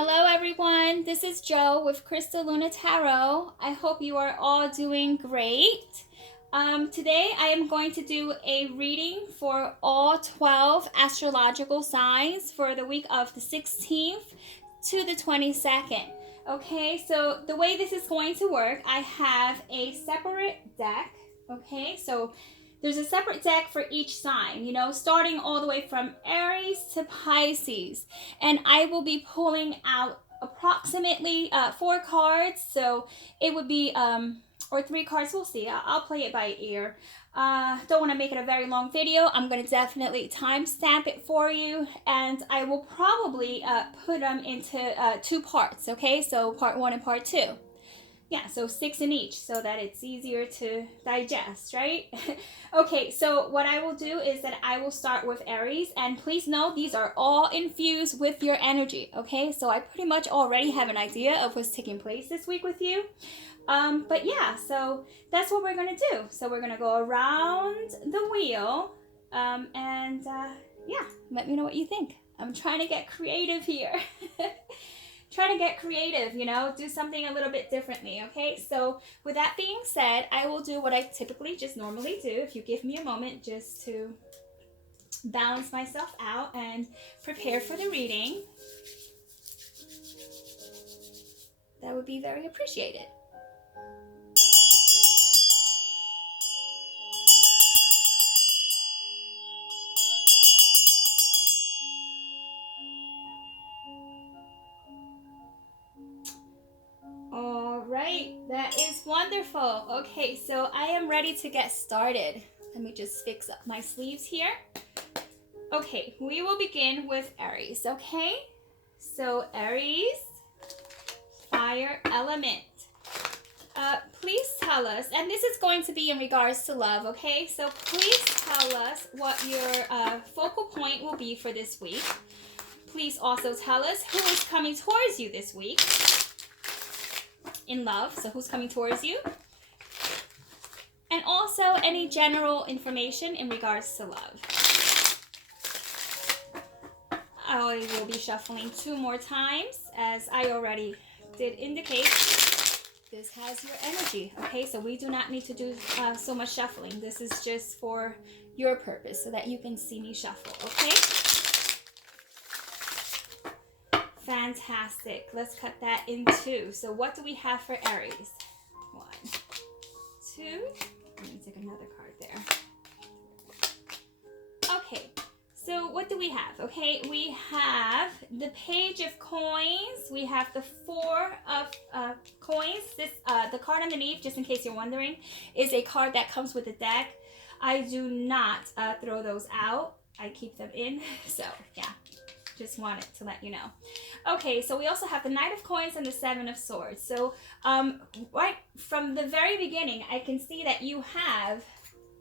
Hello everyone, this is Joe with Crystal Luna Tarot. I hope you are all doing great. Today I am going to do a reading for all 12 astrological signs for the week of the 16th to the 22nd. Okay, so the way this is going to work, I have a separate deck. Okay, so there's a separate deck for each sign, starting all the way from Aries to Pisces. And I will be pulling out approximately 4 cards. So it would be, or 3 cards, we'll see. I'll play it by ear. Don't want to make it a very long video. I'm going to definitely timestamp it for you. And I will probably put them into 2 parts, okay? So part 1 and part 2. Yeah, so 6 in each so that it's easier to digest, right? Okay, so what I will do is that I will start with Aries, and please know these are all infused with your energy, okay? So I pretty much already have an idea of what's taking place this week with you. But yeah, so that's what we're going to do. So we're going to go around the wheel, yeah, let me know what you think. I'm trying to get creative here. Try to get creative, do something a little bit differently, okay? So with that being said, I will do what I typically just normally do. If you give me a moment just to balance myself out and prepare for the reading, that would be very appreciated. That is wonderful. Okay, so I am ready to get started. Let me just fix up my sleeves here. Okay, we will begin with Aries, okay? So Aries, fire element. Please tell us, and this is going to be in regards to love, okay? So please tell us what your focal point will be for this week. Please also tell us who is coming towards you this week in love, so who's coming towards you, and also any general information in regards to love. I will be shuffling 2 more times, as I already did indicate. This has your energy, okay? So we do not need to do so much shuffling. This is just for your purpose, so that you can see me shuffle, okay? Fantastic. Let's cut that in 2. So what do we have for Aries? 1, 2. Let me take another card there. Okay. So what do we have? Okay, we have the Page of Coins. We have the 4 of coins. This the card underneath, just in case you're wondering, is a card that comes with the deck. I do not throw those out. I keep them in. So yeah. Just wanted to let you know. Okay, so we also have the Knight of Coins and the 7 of Swords. So right from the very beginning, I can see that you have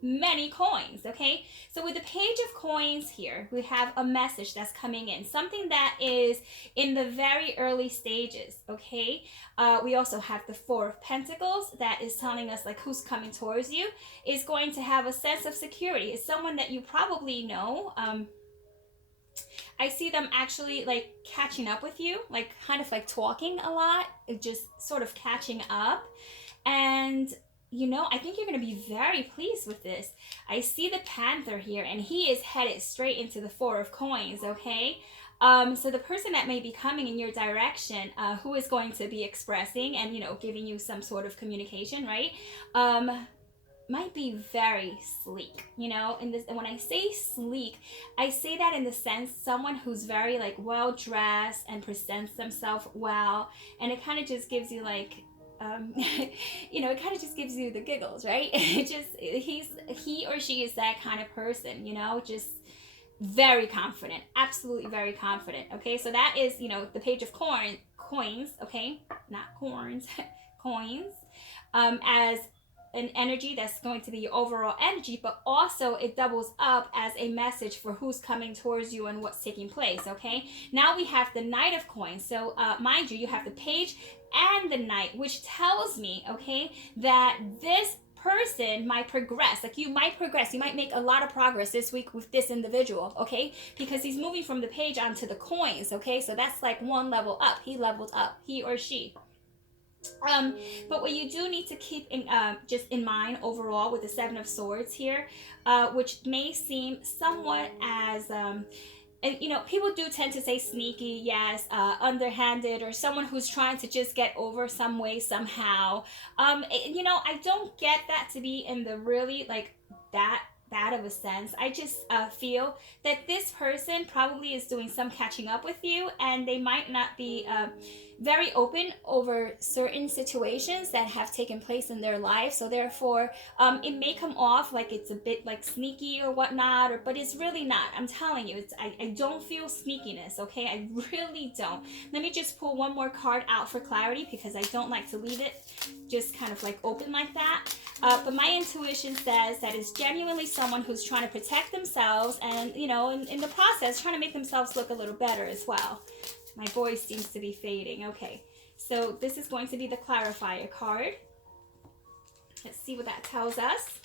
many coins, okay? So with the Page of Coins here, we have a message that's coming in, something that is in the very early stages, okay? We also have the 4 of Pentacles that is telling us like who's coming towards you is going to have a sense of security. It's someone that you probably know. I see them actually like catching up with you, like kind of like talking a lot, just sort of catching up. And, I think you're going to be very pleased with this. I see the Panther here, and he is headed straight into the 4 of Coins, okay? So the person that may be coming in your direction, who is going to be expressing and, giving you some sort of communication, right? Might be very sleek, and when I say sleek, I say that in the sense someone who's very like well dressed and presents themselves well, and it kind of just gives you like it kind of just gives you the giggles, right? He or she is that kind of person, just very confident, absolutely very confident. Okay, so that is the Page of coins, okay, not corns, coins, as an energy that's going to be your overall energy, but also it doubles up as a message for who's coming towards you and what's taking place, okay? Now we have the Knight of Coins. So mind you have the Page and the Knight, which tells me, okay, that this person might progress. Like you might progress, you might make a lot of progress this week with this individual, okay? Because he's moving from the page onto the coins, okay? So that's like one level up. He leveled up, he or she. But what you do need to keep in, just in mind overall with the Seven of Swords here, which may seem somewhat as and you know, people do tend to say sneaky, yes, underhanded, or someone who's trying to just get over some way somehow. You know, I don't get that to be in the really like that bad of a sense. I just feel that this person probably is doing some catching up with you, and they might not be very open over certain situations that have taken place in their life. So therefore, it may come off like it's a bit like sneaky or whatnot, but it's really not. I'm telling you, I don't feel sneakiness, okay? I really don't. Let me just pull one more card out for clarity, because I don't like to leave it just kind of like open like that. But my intuition says that it's genuinely someone who's trying to protect themselves, and you know, in the process trying to make themselves look a little better as well. My voice seems to be fading. Okay, so this is going to be the clarifier card. Let's see what that tells us.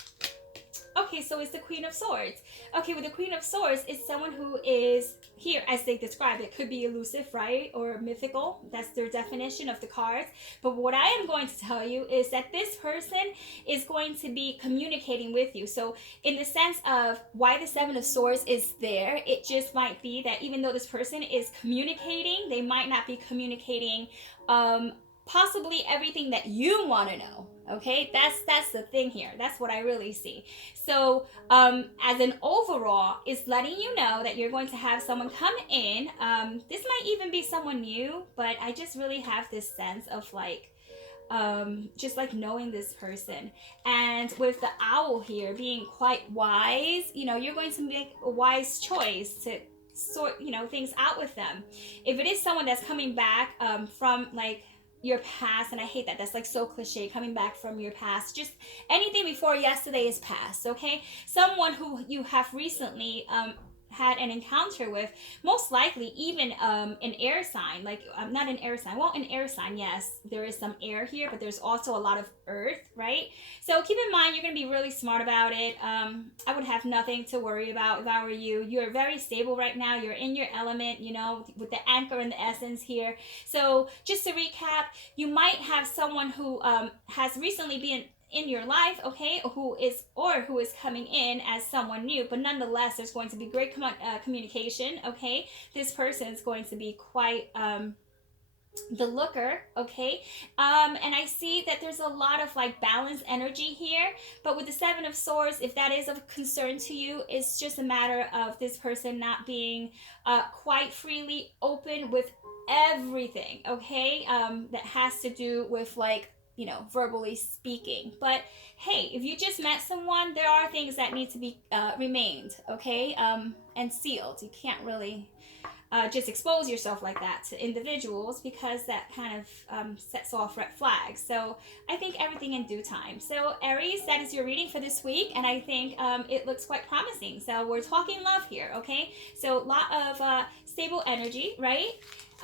Okay, so it's the Queen of Swords. Okay, with the Queen of Swords, it's someone who is here, as they described, it could be elusive, right? Or mythical. That's their definition of the cards. But what I am going to tell you is that this person is going to be communicating with you. So in the sense of why the Seven of Swords is there, it just might be that even though this person is communicating, they might not be communicating possibly everything that you want to know. Okay, that's the thing here. That's what I really see. So as an overall, is letting you know that you're going to have someone come in. This might even be someone new, but I just really have this sense of like just like knowing this person. And with the owl here being quite wise, you know, you're going to make a wise choice to sort, you know, things out with them. If it is someone that's coming back from like your past, and I hate that, that's like so cliche, coming back from your past, just anything before yesterday is past, okay? Someone who you have recently had an encounter with, most likely even an air sign, like not an air sign, well, an air sign, yes, there is some air here, but there's also a lot of earth, right? So keep in mind, you're going to be really smart about it. I would have nothing to worry about if I were you. You're very stable right now. You're in your element, you know, with the anchor and the essence here. So just to recap, you might have someone who has recently been in your life, okay, who is coming in as someone new, but nonetheless there's going to be great communication, okay? This person is going to be quite the looker, okay? And I see that there's a lot of like balanced energy here, but with the Seven of Swords, if that is of concern to you, it's just a matter of this person not being quite freely open with everything, okay? That has to do with like, you know, verbally speaking. But hey, if you just met someone, there are things that need to be remained, okay, and sealed. You can't really just expose yourself like that to individuals, because that kind of sets off red flags. So I think everything in due time. So Aries, that is your reading for this week, and I think it looks quite promising. So we're talking love here, okay? So a lot of stable energy, right?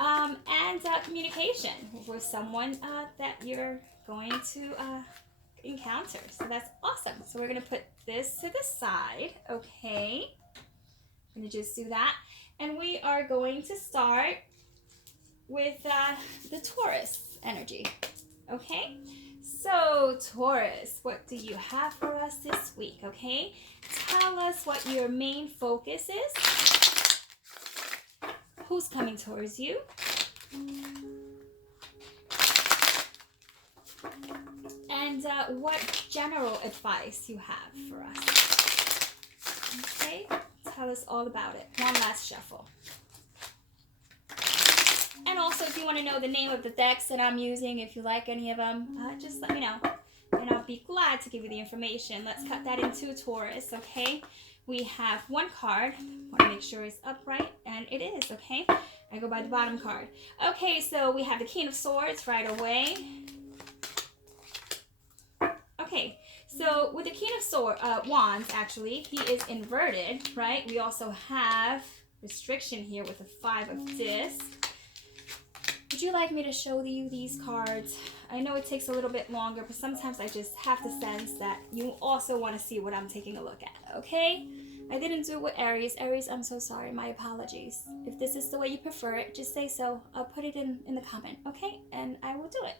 And communication with someone that you're going to encounter. So that's awesome. So we're going to put this to the side, okay? I'm going to just do that. And we are going to start with the Taurus energy, okay? So Taurus, what do you have for us this week, okay? Tell us what your main focus is. Who's coming towards you? And what general advice you have for us. Okay, tell us all about it. One last shuffle. And also, if you want to know the name of the decks that I'm using, if you like any of them, just let me know. And I'll be glad to give you the information. Let's cut that into Taurus, okay? We have one card. I want to make sure it's upright, and it is, okay? I go by the bottom card. Okay, so we have the King of Swords right away. Okay, so with the King of Wands, actually, he is inverted, right? We also have restriction here with the Five of Discs. The would you like me to show you these cards? I know it takes a little bit longer, but sometimes I just have to sense that you also want to see what I'm taking a look at, okay? I didn't do it with Aries. Aries, I'm so sorry. My apologies. If this is the way you prefer it, just say so. I'll put it in the comment, okay? And I will do it.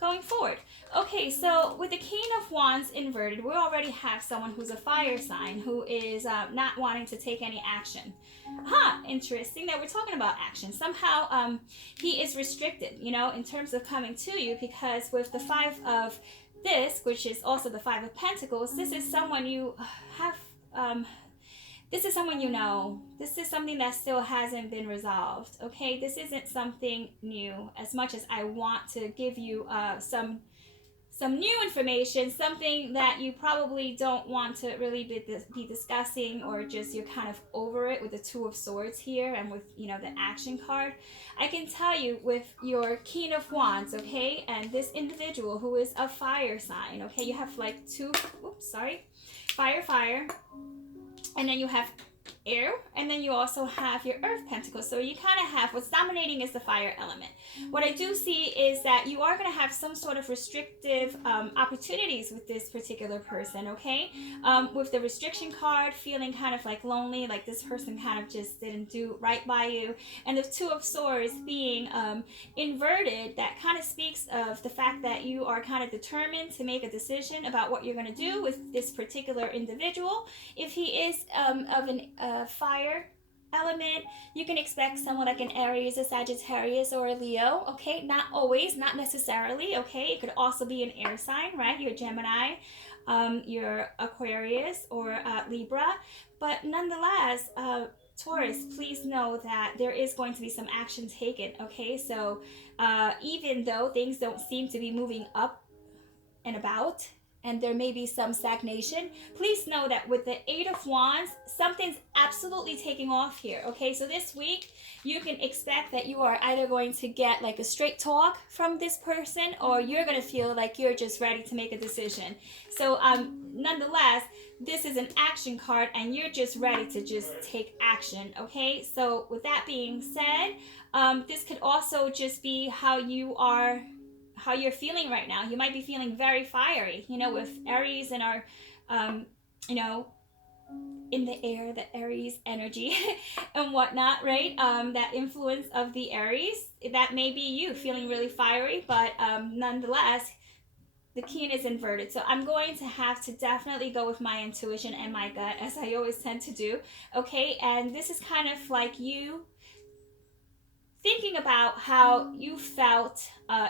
Going forward. Okay, so with the King of Wands inverted, we already have someone who's a fire sign who is not wanting to take any action. Interesting that we're talking about action. Somehow he is restricted, you know, in terms of coming to you, because with the Five of this, which is also the Five of Pentacles, this is someone you have... this is someone you know. This is something that still hasn't been resolved, okay? This isn't something new, as much as I want to give you some new information, something that you probably don't want to really be discussing, or just you're kind of over it with the Two of Swords here and with, you know, the action card. I can tell you with your King of Wands, okay, and this individual who is a fire sign, okay, you have like fire, and then you have air, and then you also have your earth pentacles. So you kind of have, what's dominating is the fire element. What I do see is that you are going to have some sort of restrictive opportunities with this particular person, okay? With the restriction card, feeling kind of like lonely, like this person kind of just didn't do right by you. And the Two of Swords being inverted, that kind of speaks of the fact that you are kind of determined to make a decision about what you're going to do with this particular individual. If he is of an fire element, you can expect someone like an Aries, a Sagittarius, or a Leo, okay? Not always, not necessarily, okay? It could also be an air sign, right? Your Gemini, your Aquarius, or Libra. But nonetheless, Taurus, please know that there is going to be some action taken, okay? So even though things don't seem to be moving up and about, and there may be some stagnation, please know that with the Eight of Wands, something's absolutely taking off here, okay? So this week, you can expect that you are either going to get like a straight talk from this person, or you're going to feel like you're just ready to make a decision. So nonetheless, this is an action card, and you're just ready to just take action, okay? So with that being said, this could also just be how you're feeling right now. You might be feeling very fiery, you know, with Aries and our, you know, in the air, the Aries energy and whatnot, right? That influence of the Aries, that may be you feeling really fiery, but nonetheless, the King is inverted. So I'm going to have to definitely go with my intuition and my gut, as I always tend to do, okay? And this is kind of like you thinking about how you felt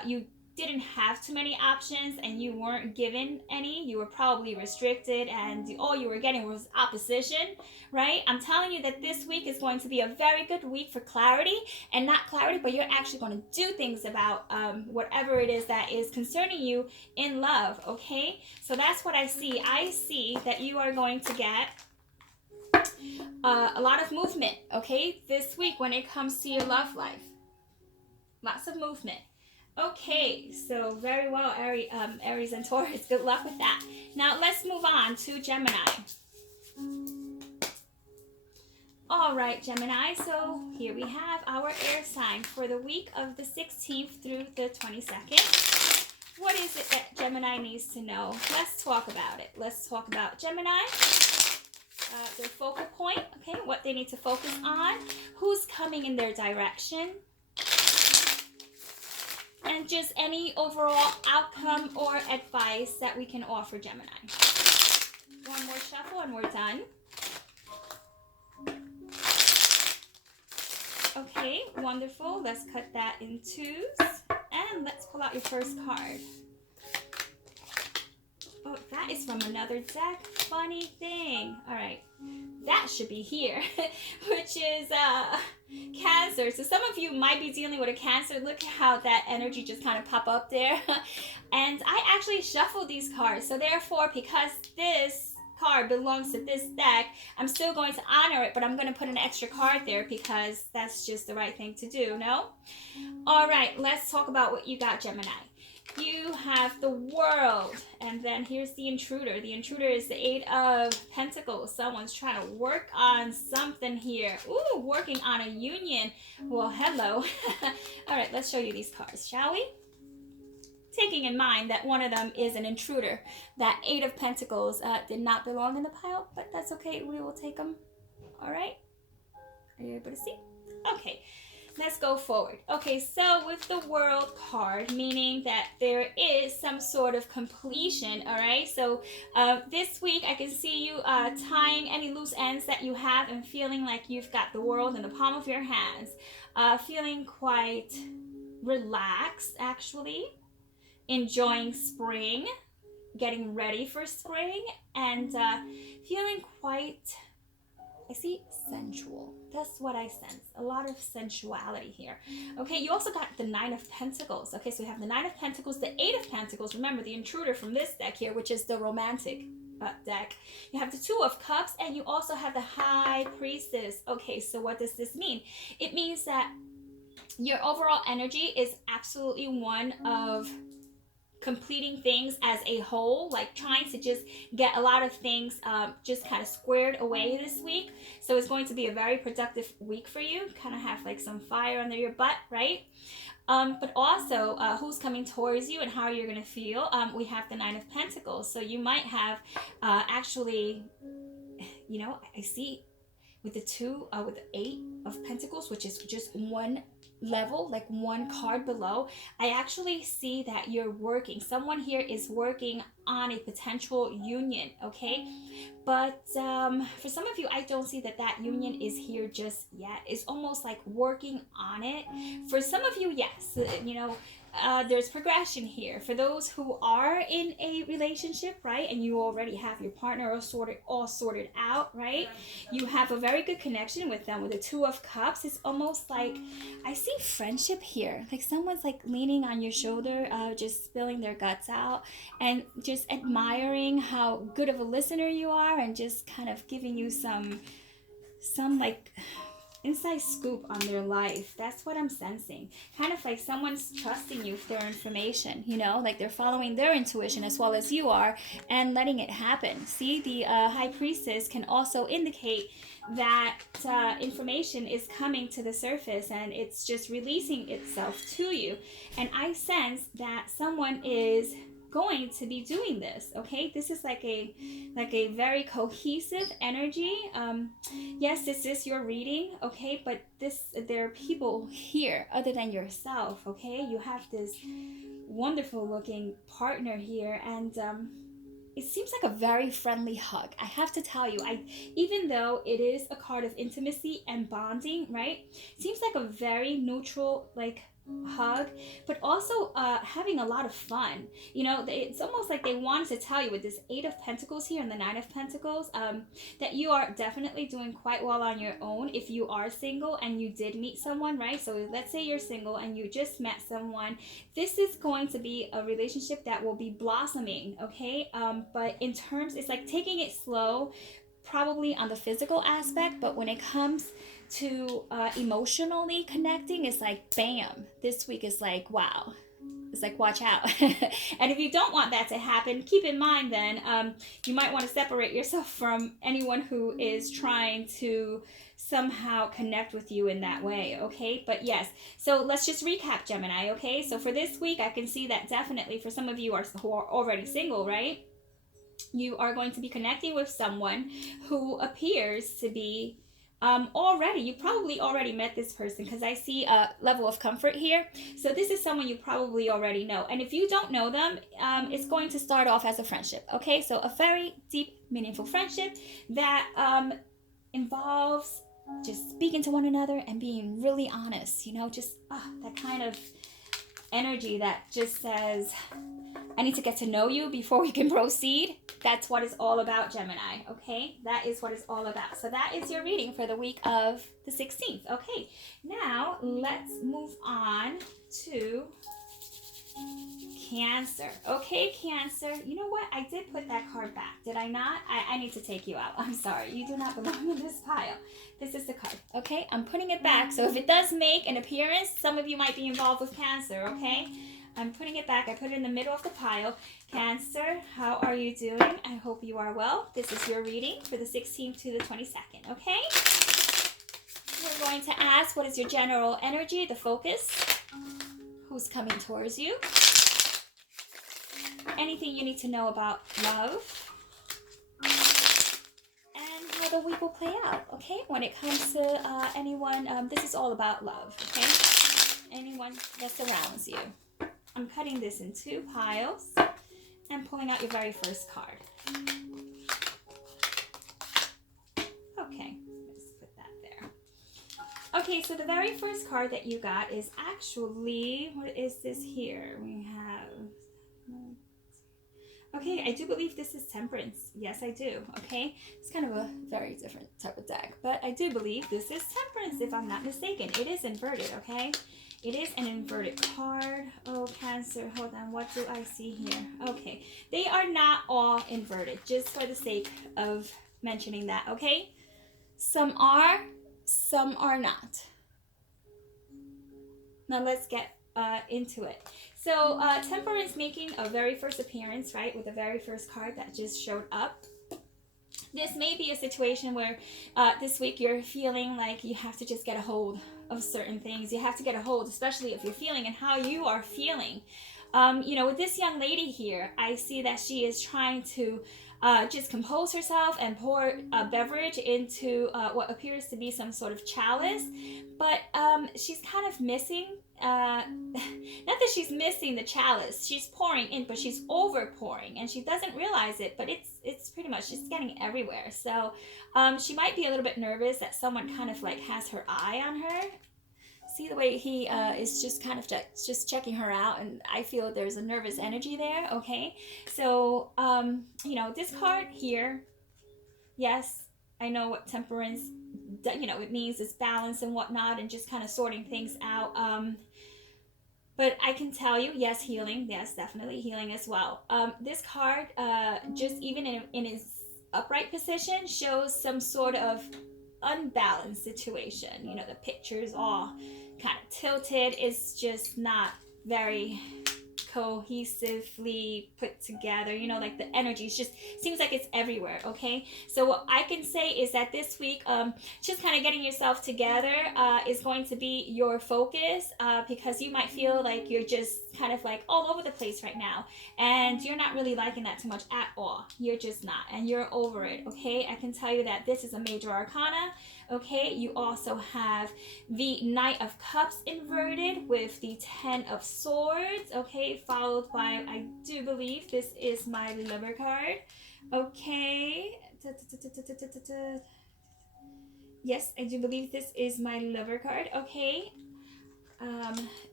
you didn't have too many options and you weren't given any. You were probably restricted, and all you were getting was opposition, right? I'm telling you that this week is going to be a very good week for clarity, and not clarity, but you're actually going to do things about whatever it is that is concerning you in love, okay? So that's what I see. I see that you are going to get a lot of movement, okay, this week when it comes to your love life. Lots of movement. Okay, so very well, Aries and Taurus. Good luck with that. Now, let's move on to Gemini. All right, Gemini. So here we have our air sign for the week of the 16th through the 22nd. What is it that Gemini needs to know? Let's talk about it. Let's talk about Gemini. Their focal point, okay, what they need to focus on, who's coming in their direction, and just any overall outcome or advice that we can offer Gemini. One more shuffle and we're done. Okay, wonderful. Let's cut that in twos. And let's pull out your first card. Oh, that is from another deck. Funny thing. All right. That should be here, which is Cancer. So some of you might be dealing with a Cancer. Look at how that energy just kind of pop up there. And I actually shuffled these cards. So therefore, because this card belongs to this deck, I'm still going to honor it, but I'm going to put an extra card there because that's just the right thing to do, no? All right, let's talk about what you got, Gemini. you have the World, and then here's the Intruder. The Intruder is the Eight of Pentacles. Someone's trying to work on something here. Ooh, working on a union. Well, hello. All right, let's show you these cards, shall we? Taking in mind that one of them is an intruder. That Eight of Pentacles did not belong in the pile, but that's okay. We will take them. All right. Are you able to see? Okay. Let's go forward. Okay, so with the World card, meaning that there is some sort of completion, all right? So this week, I can see you tying any loose ends that you have and feeling like you've got the world in the palm of your hands. Feeling quite relaxed, actually. Enjoying spring, getting ready for spring, and feeling quite... I see sensual. That's what I sense. A lot of sensuality here. Okay, you also got the Nine of Pentacles. Okay, so we have the Nine of Pentacles, the Eight of Pentacles. Remember, the Intruder from this deck here, which is the romantic deck. You have the Two of Cups, and you also have the High Priestess. Okay, so what does this mean? It means that your overall energy is absolutely one of completing things as a whole, like trying to just get a lot of things just kind of squared away this week. So it's going to be a very productive week for you. Kind of have like some fire under your butt, right? But also who's coming towards you and how you're going to feel. We have the Nine of Pentacles. So you might have actually, you know, I see with the with the Eight of Pentacles, which is just one level, like one card below. I actually see that you're working. Someone here is working on a potential union, okay? But for some of you, I don't see that that union is here just yet. It's almost like working on it. For some of you, yes, you know, there's progression here. For those who are in a relationship, right, and you already have your partner all sorted out, right, you have a very good connection with them. With the Two of Cups, it's almost like I see friendship here. Like someone's like leaning on your shoulder, just spilling their guts out and just admiring how good of a listener you are, and just kind of giving you some like inside scoop on their life. That's what I'm sensing. Kind of like someone's trusting you with their information, you know, like they're following their intuition as well as you are and letting it happen. See, the High Priestess can also indicate that information is coming to the surface and it's just releasing itself to you. And I sense that someone is going to be doing this. Okay, this is like a very cohesive energy. Yes, this is your reading, okay, but there are people here other than yourself. Okay, you have this wonderful looking partner here, and it seems like a very friendly hug. I have to tell you, even though it is a card of intimacy and bonding, right, it seems like a very neutral like hug, but also having a lot of fun. You know, it's almost like they wanted to tell you with this Eight of Pentacles here and the Nine of Pentacles that you are definitely doing quite well on your own if you are single and you did meet someone, right? So let's say you're single and you just met someone. This is going to be a relationship that will be blossoming, okay? But in terms, it's like taking it slow, probably on the physical aspect, but when it comes to emotionally connecting, it's like bam, this week is like wow, it's like watch out. And if you don't want that to happen, keep in mind then you might want to separate yourself from anyone who is trying to somehow connect with you in that way, okay? But yes, so let's just recap, Gemini, okay? So for this week, I can see that definitely for some of you who are already single, right, you are going to be connecting with someone who appears to be you probably already met this person, because I see a level of comfort here. So this is someone you probably already know. And if you don't know them, it's going to start off as a friendship. Okay, so a very deep, meaningful friendship that involves just speaking to one another and being really honest. You know, just that kind of energy that just says, I need to get to know you before we can proceed. That's what it's all about, Gemini, okay? That is what it's all about. So that is your reading for the week of the 16th. Okay, now let's move on to Cancer. Okay, Cancer. You know what? I did put that card back. Did I not? I need to take you out. I'm sorry. You do not belong in this pile. This is the card. Okay, I'm putting it back. So if it does make an appearance, some of you might be involved with Cancer, okay? I'm putting it back. I put it in the middle of the pile. Cancer, how are you doing? I hope you are well. This is your reading for the 16th to the 22nd, okay? We're going to ask, what is your general energy, the focus? Who's coming towards you? Anything you need to know about love? And how the week will play out, okay? When it comes to anyone, this is all about love, okay? Anyone that surrounds you. I'm cutting this in 2 piles and pulling out your very first card. Okay, let's put that there. Okay, so the very first card that you got is actually, what is this here? We have... Okay, I do believe this is Temperance. Yes, I do. Okay, it's kind of a very different type of deck, but I do believe this is Temperance, if I'm not mistaken. It is inverted, okay? It is an inverted card. Oh, Cancer, hold on. What do I see here? Okay, they are not all inverted, just for the sake of mentioning that, okay? Some are not. Now let's get into it. So Temperance making a very first appearance, right, with the very first card that just showed up. This may be a situation where this week you're feeling like you have to just get a hold of certain things. You have to get a hold, especially if you're feeling and how you are feeling. You know, with this young lady here, I see that she is trying to just compose herself and pour a beverage into what appears to be some sort of chalice, but she's kind of missing, not that she's missing the chalice, she's pouring in, but she's over pouring, and she doesn't realize it, but it's pretty much just getting everywhere. So she might be a little bit nervous that someone kind of like has her eye on her. See the way he is just kind of just checking her out, and I feel there's a nervous energy there, okay? So, you know, this card here, yes, I know what Temperance, you know, it means is balance and whatnot, and just kind of sorting things out. But I can tell you, yes, healing, yes, definitely healing as well. This card, just even in its upright position, shows some sort of unbalanced situation. You know, the picture's all kind of tilted. It's just not very cohesively put together. You know, like the energy just seems like it's everywhere, okay? So what I can say is that this week, just kind of getting yourself together is going to be your focus, because you might feel like you're just kind of like all over the place right now, and you're not really liking that too much at all. You're just not, and you're over it, okay? I can tell you that this is a major arcana, okay? You also have the Knight of Cups inverted with the 10 of Swords, okay? Followed by, I do believe this is my Lover card, okay? Yes, I do believe this is my Lover card, okay?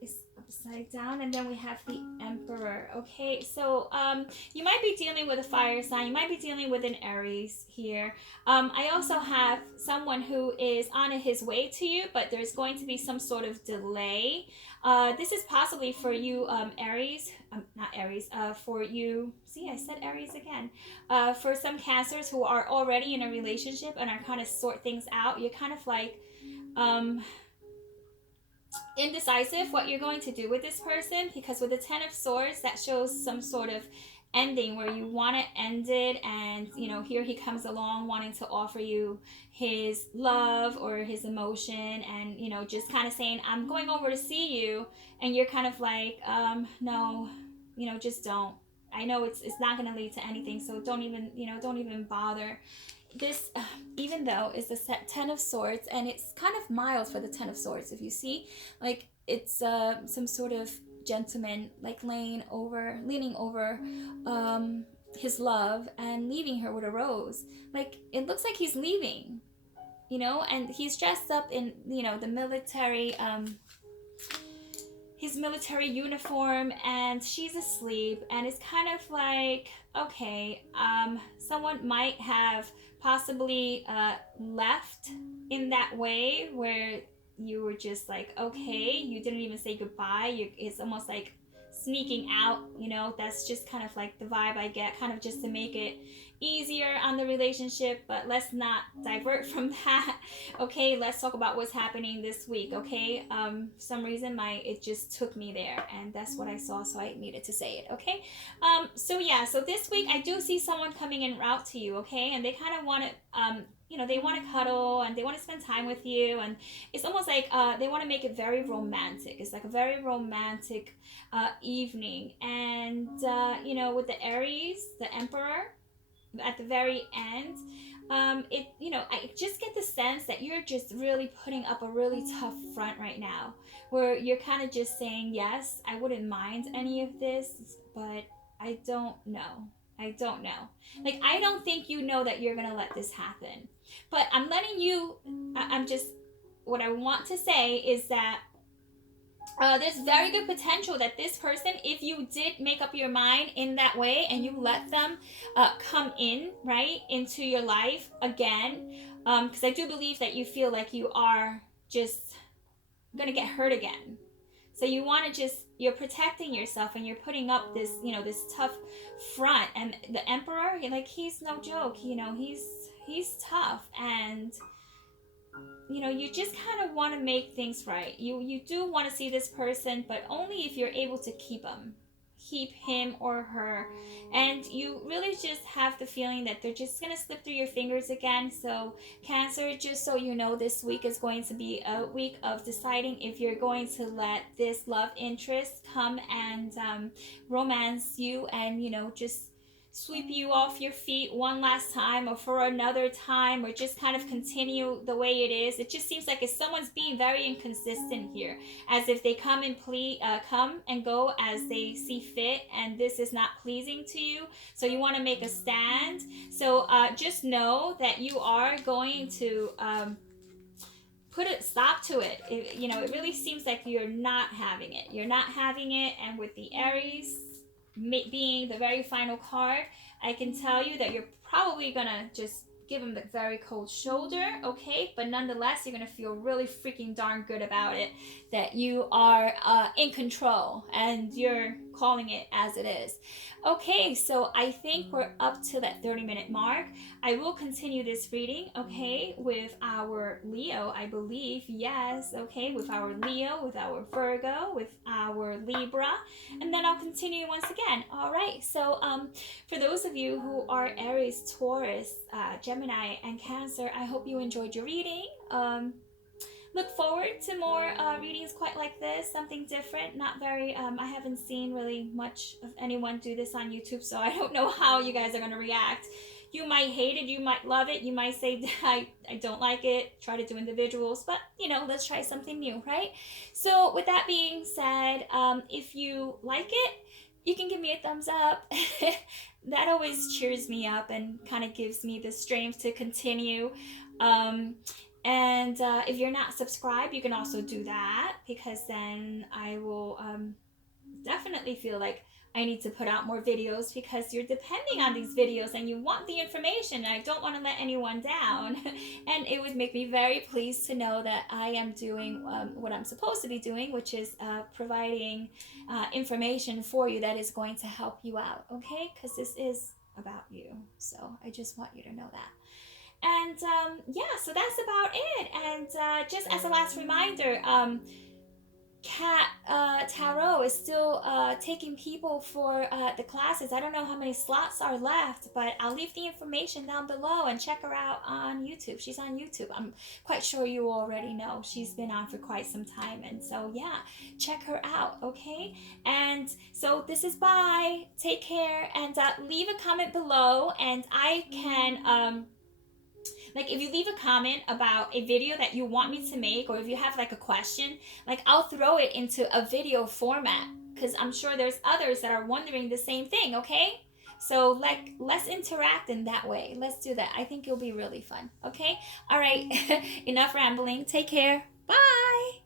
It's upside down, and then we have the Emperor, okay? So you might be dealing with a fire sign, you might be dealing with an Aries here. I also have someone who is on his way to you, but there's going to be some sort of delay. This is possibly for you, Aries, not Aries, for you, see, I said Aries again. For some Cancers who are already in a relationship and are kind of sort things out, you're kind of like, indecisive what you're going to do with this person, because with the 10 of Swords, that shows some sort of ending where you want to end it, and you know, here he comes along wanting to offer you his love or his emotion, and you know, just kind of saying, I'm going over to see you, and you're kind of like, no, you know, just don't. I know it's not going to lead to anything, so don't even bother. This, even though is the 10 of Swords, and it's kind of mild for the 10 of Swords, if you see, like it's some sort of gentleman like leaning over his love and leaving her with a rose. Like it looks like he's leaving, you know, and he's dressed up in, you know, the military, his military uniform, and she's asleep, and it's kind of like, okay, someone might have possibly left in that way where you were just like, okay, you didn't even say goodbye. It's almost like sneaking out, you know, that's just kind of like the vibe I get, kind of just to make it easier on the relationship. But let's not divert from that. Okay, let's talk about what's happening this week. Okay, for some reason it just took me there, and that's what I saw, so I needed to say it. Okay, so yeah, so this week I do see someone coming en route to you. Okay, and they kind of want to you know, they want to cuddle and they want to spend time with you, and it's almost like they want to make it very romantic. It's like a very romantic evening. And you know, with the Aries, the Emperor at the very end, it, you know, I just get the sense that you're just really putting up a really tough front right now, where you're kind of just saying, yes, I wouldn't mind any of this, but I don't know. I don't know. Like, I don't think you know that you're gonna let this happen. But I'm letting you, I'm just, what I want to say is that there's very good potential that this person, if you did make up your mind in that way and you let them come in, right, into your life again, because I do believe that you feel like you are just gonna get hurt again. So you want to just, you're protecting yourself and you're putting up this, you know, this tough front. And the Emperor, like, he's no joke, you know, he's tough. And you know, you just kind of want to make things right. You do want to see this person, but only if you're able to keep him or her. And you really just have the feeling that they're just going to slip through your fingers again. So Cancer, just so you know, this week is going to be a week of deciding if you're going to let this love interest come and romance you, and, you know, just sweep you off your feet one last time or for another time, or just kind of continue the way it is. It just seems like if someone's being very inconsistent here, as if they come and go as they see fit, and this is not pleasing to you, so you want to make a stand. So just know that you are going to put a stop to it. You know, it really seems like you're not having it. And with the Aries being the very final card, I can tell you that you're probably gonna just give him the very cold shoulder, okay? But nonetheless, you're gonna feel really freaking darn good about it, that you are in control and you're calling it as it is. Okay, so I think we're up to that 30-minute mark. I will continue this reading, okay, with our Leo, I believe. Yes, okay, with our Leo, with our Virgo, with our Libra, and then I'll continue once again. All right, so for those of you who are Aries, Taurus, Gemini, and Cancer, I hope you enjoyed your reading. Look forward to more readings quite like this, something different, not very, I haven't seen really much of anyone do this on YouTube, so I don't know how you guys are going to react. You might hate it, you might love it, you might say, I don't like it, try to do individuals, but, you know, let's try something new, right? So with that being said, if you like it, you can give me a thumbs up. That always cheers me up and kind of gives me the strength to continue. And if you're not subscribed, you can also do that, because then I will definitely feel like I need to put out more videos, because you're depending on these videos and you want the information, and I don't want to let anyone down. And it would make me very pleased to know that I am doing what I'm supposed to be doing, which is providing information for you that is going to help you out, okay? Because this is about you, so I just want you to know that. And yeah, so that's about it. And just as a last reminder, Tarot is still taking people for the classes. I don't know how many slots are left, but I'll leave the information down below, and check her out on YouTube. She's on YouTube. I'm quite sure you already know. She's been on for quite some time. And so, yeah, check her out, okay? And so this is bye. Take care. And leave a comment below, and I can... like, if you leave a comment about a video that you want me to make, or if you have like a question, like, I'll throw it into a video format, because I'm sure there's others that are wondering the same thing, okay? So, like, let's interact in that way. Let's do that. I think it'll be really fun, okay? All right, enough rambling. Take care. Bye.